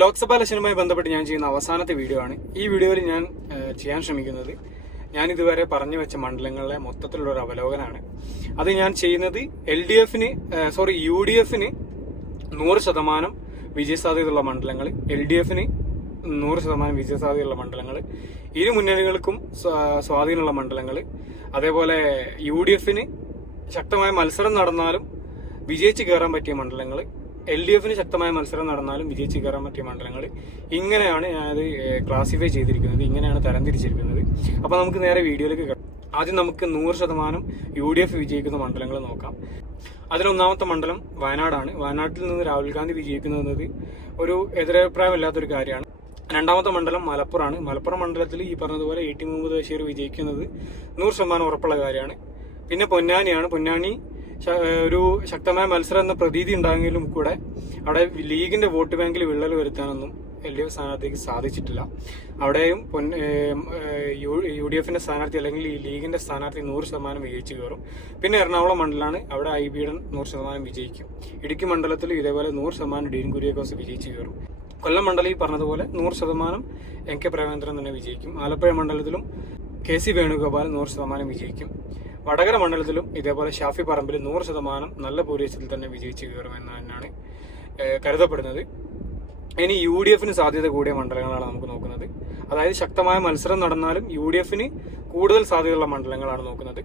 ലോക്സഭാ ഇലക്ഷനുമായി ബന്ധപ്പെട്ട് ഞാൻ ചെയ്യുന്ന അവസാനത്തെ വീഡിയോ ആണ്. ഈ വീഡിയോയിൽ ഞാൻ ചെയ്യാൻ ശ്രമിക്കുന്നത് ഞാൻ ഇതുവരെ പറഞ്ഞു വെച്ച മണ്ഡലങ്ങളിലെ മൊത്തത്തിലുള്ള ഒരു അവലോകനമാണ്. അത് ഞാൻ ചെയ്യുന്നത് UDFന് 100% വിജയസാധ്യതയുള്ള മണ്ഡലങ്ങൾ, LDFന് 100% വിജയസാധ്യതയുള്ള മണ്ഡലങ്ങൾ, ഇരു മുന്നണികൾക്കും സ്വാധീനമുള്ള മണ്ഡലങ്ങൾ, അതേപോലെ UDFന് ശക്തമായ മത്സരം നടന്നാലും വിജയിച്ച് കയറാൻ പറ്റിയ മണ്ഡലങ്ങൾ, LDFന് ശക്തമായ മത്സരം നടന്നാലും വിജയിച്ച് കയറാൻ പറ്റിയ മണ്ഡലങ്ങൾ. ഇങ്ങനെയാണ് ഞാനത് ക്ലാസിഫൈ ചെയ്തിരിക്കുന്നത്, ഇങ്ങനെയാണ് തരംതിരിച്ചിരിക്കുന്നത്. അപ്പൊ നമുക്ക് നേരെ വീഡിയോയിലേക്ക് കിടക്കാം. ആദ്യം നമുക്ക് 100% UDF വിജയിക്കുന്ന മണ്ഡലങ്ങൾ നോക്കാം. അതിലൊന്നാമത്തെ മണ്ഡലം വയനാടാണ്. വയനാട്ടിൽ നിന്ന് രാഹുൽ ഗാന്ധി വിജയിക്കുന്നത് ഒരു എതിരഭിപ്രായമില്ലാത്തൊരു കാര്യമാണ്. രണ്ടാമത്തെ മണ്ഡലം മലപ്പുറമാണ്. മലപ്പുറം മണ്ഡലത്തിൽ ഈ പറഞ്ഞതുപോലെ AT മുഹമ്മദ് ബഷീർ വിജയിക്കുന്നത് 100% ഉറപ്പുള്ള കാര്യമാണ്. പിന്നെ പൊന്നാനിയാണ്. പൊന്നാനി ഒരു ശക്തമായ മത്സരം എന്ന പ്രതീതി ഉണ്ടായെങ്കിലും കൂടെ അവിടെ ലീഗിന്റെ വോട്ട് ബാങ്കിൽ വിള്ളൽ വരുത്താനൊന്നും LDF സ്ഥാനാർത്ഥിക്ക് സാധിച്ചിട്ടില്ല. അവിടെയും UDFന്റെ സ്ഥാനാർത്ഥി അല്ലെങ്കിൽ ഈ ലീഗിന്റെ സ്ഥാനാർത്ഥി 100% വിജയിച്ചു കയറും. പിന്നെ എറണാകുളം മണ്ഡലമാണ്. അവിടെ IBയുടെ 100% വിജയിക്കും. ഇടുക്കി മണ്ഡലത്തിൽ ഇതേപോലെ 100% ഡീൻ കുര്യാക്കോസ് വിജയിച്ചു കയറും. കൊല്ലം മണ്ഡലം ഈ പറഞ്ഞതുപോലെ 100% NK പ്രേമചന്ദ്രൻ തന്നെ വിജയിക്കും. ആലപ്പുഴ മണ്ഡലത്തിലും KC വേണുഗോപാൽ 100% വിജയിക്കും. വടകര മണ്ഡലത്തിലും ഇതേപോലെ ഷാഫി പറമ്പിൽ 100% നല്ല ഭൂരിപക്ഷത്തിൽ തന്നെ വിജയിച്ചു കയറുമെന്ന് തന്നെയാണ് കരുതപ്പെടുന്നത്. ഇനി UDFന് സാധ്യത കൂടിയ മണ്ഡലങ്ങളാണ് നമുക്ക് നോക്കുന്നത്. അതായത് ശക്തമായ മത്സരം നടന്നാലും UDFന് കൂടുതൽ സാധ്യതയുള്ള മണ്ഡലങ്ങളാണ് നോക്കുന്നത്.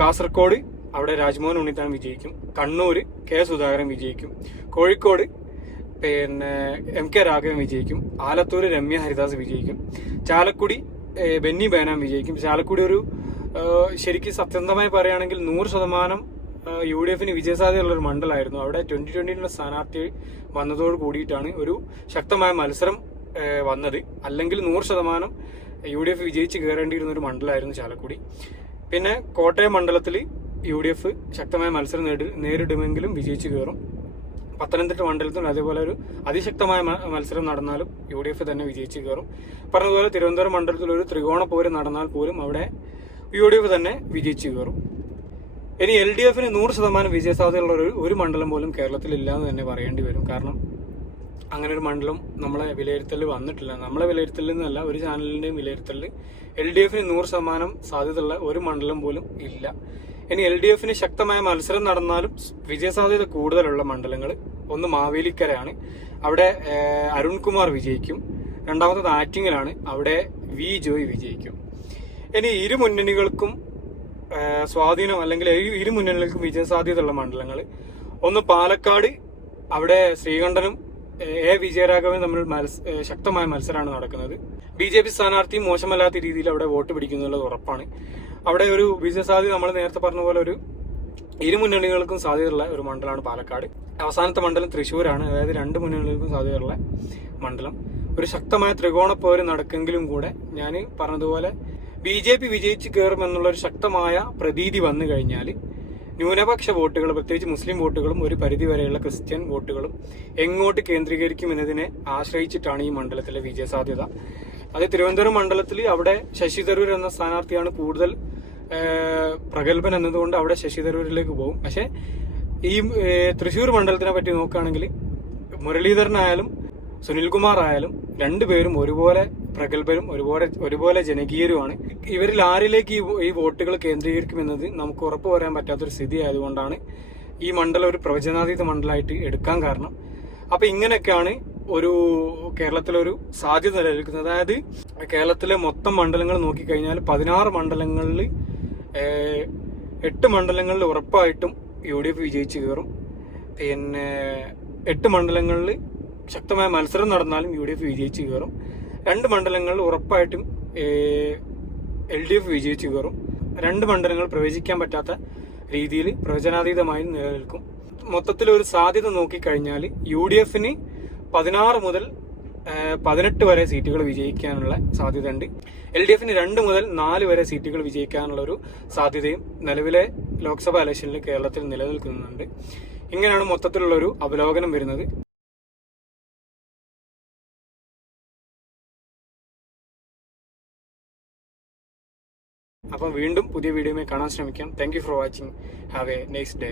കാസർഗോഡ് അവിടെ രാജ്മോഹൻ ഉണ്ണിത്താൻ വിജയിക്കും. കണ്ണൂർ K സുധാകരൻ വിജയിക്കും. കോഴിക്കോട് MK രാഘവൻ വിജയിക്കും. ആലത്തൂർ രമ്യ ഹരിദാസ് വിജയിക്കും. ചാലക്കുടി ബെന്നി ബേനാൻ വിജയിക്കും. ചാലക്കുടി ഒരു ശരിക്കും സത്യസന്ധമായി പറയുകയാണെങ്കിൽ 100% UDFന് വിജയസാധ്യതയുള്ള ഒരു മണ്ഡലമായിരുന്നു. അവിടെ 2020 സ്ഥാനാർത്ഥി വന്നതോട് കൂടിയിട്ടാണ് ഒരു ശക്തമായ മത്സരം വന്നത്. അല്ലെങ്കിൽ 100% UDF വിജയിച്ച് കയറേണ്ടിയിരുന്ന ഒരു മണ്ഡലമായിരുന്നു ചാലക്കുടി. പിന്നെ കോട്ടയം മണ്ഡലത്തിൽ UDF ശക്തമായ മത്സരം നേരിടുമെങ്കിലും വിജയിച്ച് കയറും. പത്തനംതിട്ട മണ്ഡലത്തിൽ അതേപോലെ ഒരു അതിശക്തമായ മത്സരം നടന്നാലും UDF തന്നെ വിജയിച്ച് കയറും. പറഞ്ഞതുപോലെ തിരുവനന്തപുരം മണ്ഡലത്തിൽ ഒരു ത്രികോണ പോര് നടന്നാൽ പോലും അവിടെ UDF തന്നെ വിജയിച്ചു കയറും. ഇനി LDFന് 100% വിജയസാധ്യതയുള്ള ഒരു മണ്ഡലം പോലും കേരളത്തിൽ ഇല്ലാന്ന് തന്നെ പറയേണ്ടി വരും. കാരണം അങ്ങനെ ഒരു മണ്ഡലം നമ്മളെ വിലയിരുത്തലിൽ വന്നിട്ടില്ല. നമ്മളെ വിലയിരുത്തലിൽ നിന്നല്ല, ഒരു ചാനലിന്റെയും വിലയിരുത്തലിൽ LDFന് 100% സാധ്യതയുള്ള ഒരു മണ്ഡലം പോലും ഇല്ല. ഇനി LDFന് ശക്തമായ മത്സരം നടന്നാലും വിജയസാധ്യത കൂടുതലുള്ള മണ്ഡലങ്ങൾ ഒന്ന് മാവേലിക്കരയാണ്. അവിടെ അരുൺകുമാർ വിജയിക്കും. രണ്ടാമത്തത് ആറ്റിങ്ങലാണ്. അവിടെ V ജോയ് വിജയിക്കും. ഇനി ഇരു മുന്നണികൾക്കും സ്വാധീനം അല്ലെങ്കിൽ ഇരു മുന്നണികൾക്കും വിജയസാധ്യതയുള്ള മണ്ഡലങ്ങൾ ഒന്ന് പാലക്കാട്. അവിടെ ശ്രീകണ്ഠനും വിജയരാഘവനും തമ്മിൽ ശക്തമായ മത്സരമാണ് നടക്കുന്നത്. BJP സ്ഥാനാർത്ഥി മോശമല്ലാത്ത രീതിയിൽ അവിടെ വോട്ട് പിടിക്കുന്നുള്ളത് ഉറപ്പാണ്. അവിടെ ഒരു വിജയസാധ്യത നമ്മൾ നേരത്തെ പറഞ്ഞ പോലെ ഒരു ഇരു മുന്നണികൾക്കും സാധ്യതയുള്ള ഒരു മണ്ഡലമാണ് പാലക്കാട്. അവസാനത്തെ മണ്ഡലം തൃശ്ശൂരാണ്. അതായത് രണ്ട് മുന്നണികൾക്കും സാധ്യതയുള്ള മണ്ഡലം. ഒരു ശക്തമായ ത്രികോണ പോര് നടക്കെങ്കിലും കൂടെ ഞാൻ പറഞ്ഞതുപോലെ BJP വിജയിച്ച് കയറുമെന്നുള്ള ഒരു ശക്തമായ പ്രതീതി വന്നു കഴിഞ്ഞാൽ ന്യൂനപക്ഷ വോട്ടുകൾ, പ്രത്യേകിച്ച് മുസ്ലിം വോട്ടുകളും ഒരു പരിധി വരെയുള്ള ക്രിസ്ത്യൻ വോട്ടുകളും എങ്ങോട്ട് കേന്ദ്രീകരിക്കും എന്നതിനെ ആശ്രയിച്ചിട്ടാണ് ഈ മണ്ഡലത്തിലെ വിജയസാധ്യത. അത് തിരുവനന്തപുരം മണ്ഡലത്തിൽ അവിടെ ശശി തരൂർ എന്ന സ്ഥാനാർത്ഥിയാണ് കൂടുതൽ പ്രഗത്ഭൻ എന്നതുകൊണ്ട് അവിടെ ശശി തരൂരിലേക്ക് പോകും. പക്ഷെ ഈ തൃശ്ശൂർ മണ്ഡലത്തിനെ പറ്റി നോക്കുകയാണെങ്കിൽ മുരളീധരനായാലും സുനിൽകുമാർ ആയാലും രണ്ടുപേരും ഒരുപോലെ പ്രഗത്ഭരും ഒരുപോലെ ജനകീയരുമാണ്. ഇവരിൽ ആരിലേക്ക് ഈ വോട്ടുകൾ കേന്ദ്രീകരിക്കുമെന്നത് നമുക്ക് ഉറപ്പ് പറയാൻ പറ്റാത്തൊരു സ്ഥിതി ആയതുകൊണ്ടാണ് ഈ മണ്ഡലം ഒരു പ്രവചനാതീത മണ്ഡലമായിട്ട് എടുക്കാൻ കാരണം. അപ്പൊ ഇങ്ങനെയൊക്കെയാണ് ഒരു കേരളത്തിലൊരു സാധ്യത നിലനിൽക്കുന്നത്. അതായത് കേരളത്തിലെ മൊത്തം മണ്ഡലങ്ങൾ നോക്കിക്കഴിഞ്ഞാൽ 16 മണ്ഡലങ്ങളിൽ 8 മണ്ഡലങ്ങളിൽ ഉറപ്പായിട്ടും UDF വിജയിച്ചു കയറും. പിന്നെ 8 മണ്ഡലങ്ങളിൽ ശക്തമായ മത്സരം നടന്നാലും UDF വിജയിച്ചു കയറും. 2 മണ്ഡലങ്ങളിൽ ഉറപ്പായിട്ടും LDF വിജയിച്ചു കയറും. 2 മണ്ഡലങ്ങൾ പ്രവചിക്കാൻ പറ്റാത്ത രീതിയിൽ പ്രവചനാതീതമായി നിലനിൽക്കും. മൊത്തത്തിൽ ഒരു സാധ്യത നോക്കിക്കഴിഞ്ഞാൽ UDFന് 16 മുതൽ 18 വരെ സീറ്റുകൾ വിജയിക്കാനുള്ള സാധ്യതയുണ്ട്. LDFന് 2 മുതൽ 4 വരെ സീറ്റുകൾ വിജയിക്കാനുള്ള ഒരു സാധ്യതയും നിലവിലെ ലോക്സഭാ ഇലക്ഷനിൽ കേരളത്തിൽ നിലനിൽക്കുന്നുണ്ട്. ഇങ്ങനെയാണ് മൊത്തത്തിലുള്ള ഒരു അവലോകനം വരുന്നത്. അപ്പം വീണ്ടും പുതിയ വീഡിയോയുമായി കാണാൻ ശ്രമിക്കാം. Thank you for watching. Have A nice day.